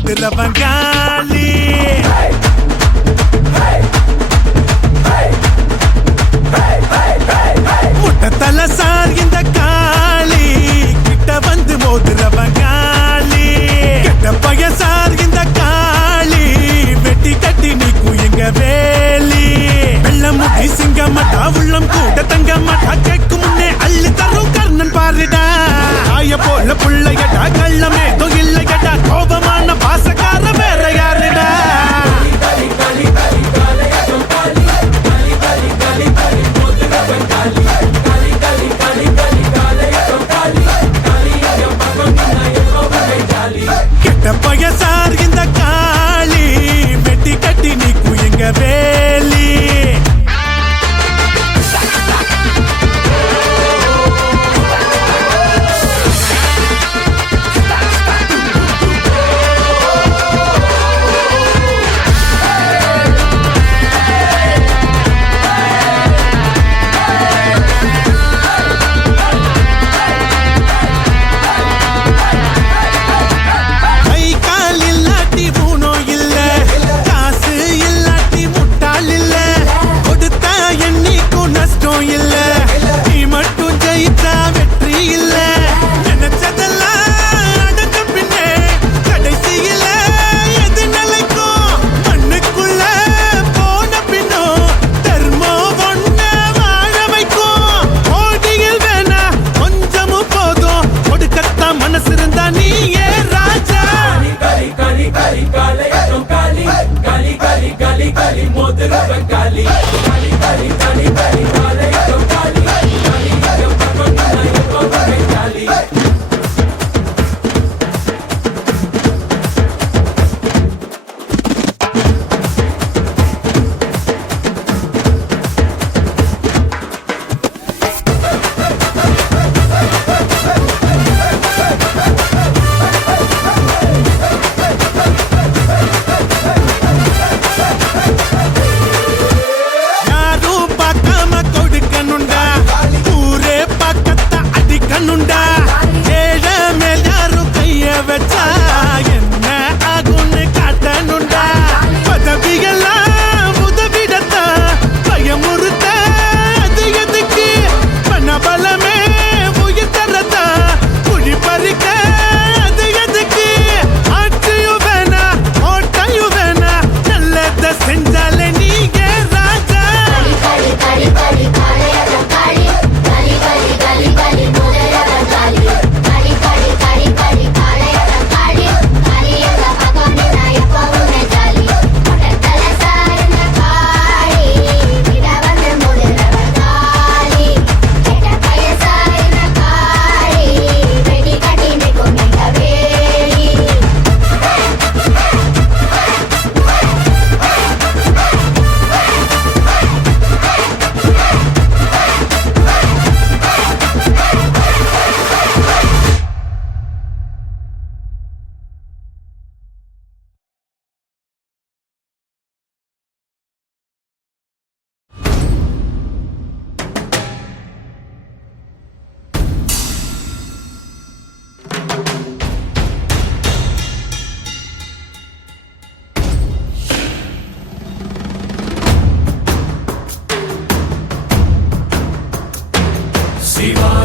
மோதுறவங்காலி முட்டத்தல sir இந்த காளி கிட்ட வந்து மோதுறவங்காலி கெட்ட பய சார் இந்த காளி வெட்டி கட்டி நீக்கும் எங்க வேலி வெள்ளம் முடி சிங்க மாட்டா உள்ளம் கூட தங்க மாட்டா கேட்கும் முன்னே அள்ளி தரும் கர்ணன் பாருடா ஆய போல புள்ளையடா கள்ளமே தொழில்லையடா கோபமான பாசக்கார வேற யாருடா கெட்ட பய சார் இந்த காளி வெட்டி கட்டி நீக்கும் எங்க வேலி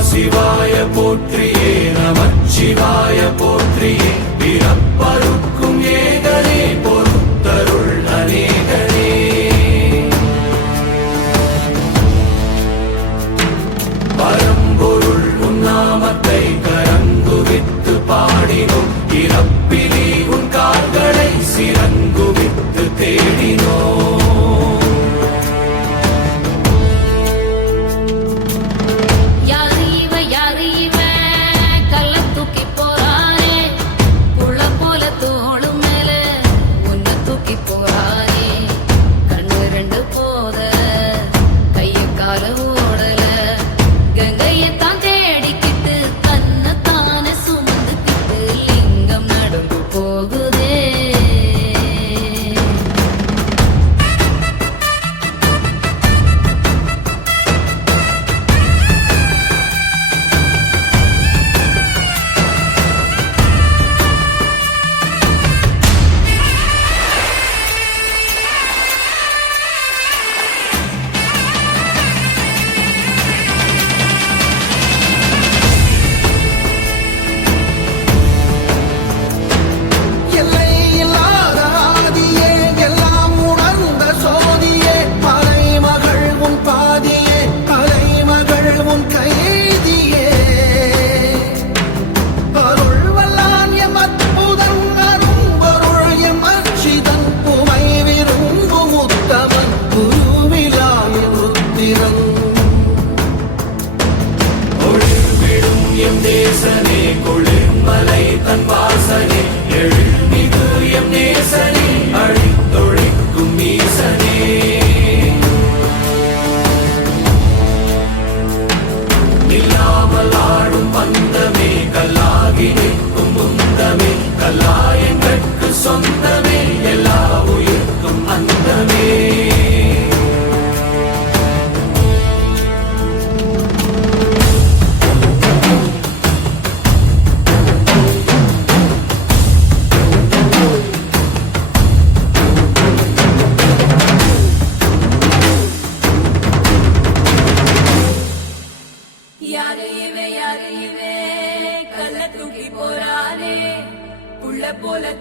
சிவாய போற்றியே நமச்சிவாய போற்றியே பிறப்பருக்கும் ஏகனே பொறுத்தருள் அநேகனே பரம்பொருள் உன்னாமத்தை கரங்குவித்து பாடினோம் இறப்பிலே உன் கால்களை சிறங்குவித்து தேடினோம் கள்ள தூக்கி போறானே புள்ள போல தூ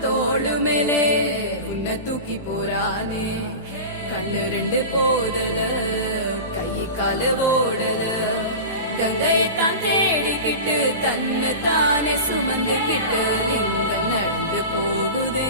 தோளு மேலே உன்னை தூக்கி போறானே கண்ணு ரெண்டு போதல கை கால ஓடல கங்கையத்தான் தேடிக்கிட்டு தன்னை தானே சுமந்துக்கிட்டு லிங்கம் நடந்து போகுதே.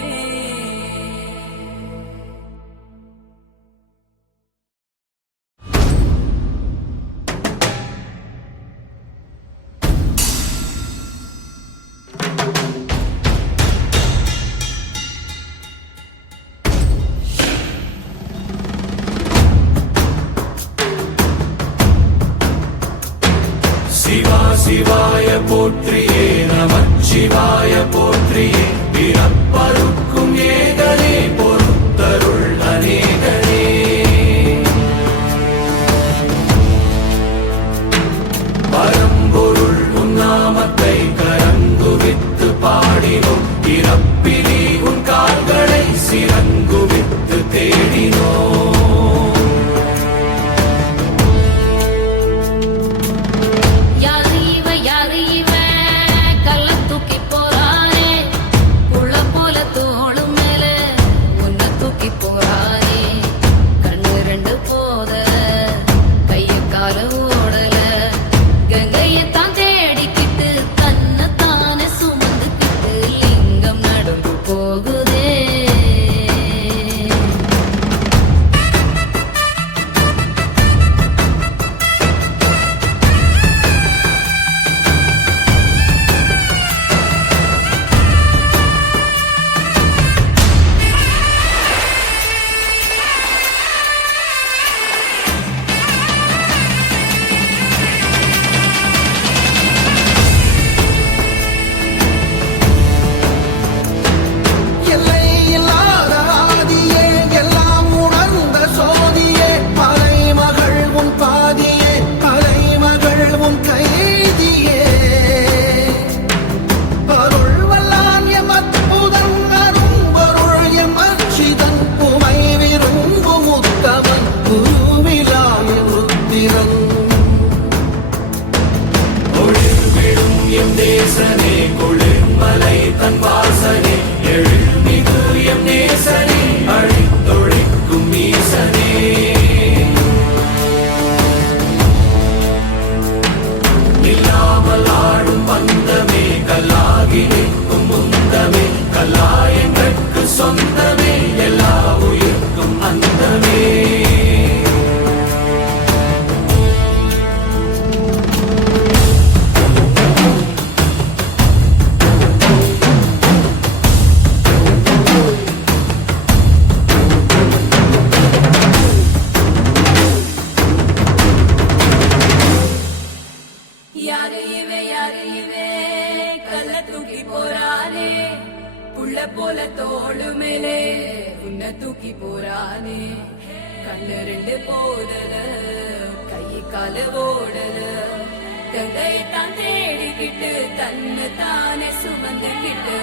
சிவா சிவாய போற்றியே நமச்சிவாய போற்றியே பிறப்பருக்கும் ஏகனே பொறுத்தருள் அநேகனே பரம்பொருள் உன் நாமத்தை கரங்குவித்து பாடினோம் பிறப்பிலி உன் கால்களை சிறங்குவித்து தேடினோம். சொந்தமே எல்லா உயிர்க்கும் அந்தமே. யாரு இவே கல்ல தூக்கி போறானே புள்ள போல தோளு மேலே உன்னை தூக்கி போறானே கண்ணு ரெண்டு போதல கை கால ஓடல கங்கையத்தான் தேடிக்கிட்டு தன்னை தானே சுமந்துக்கிட்டு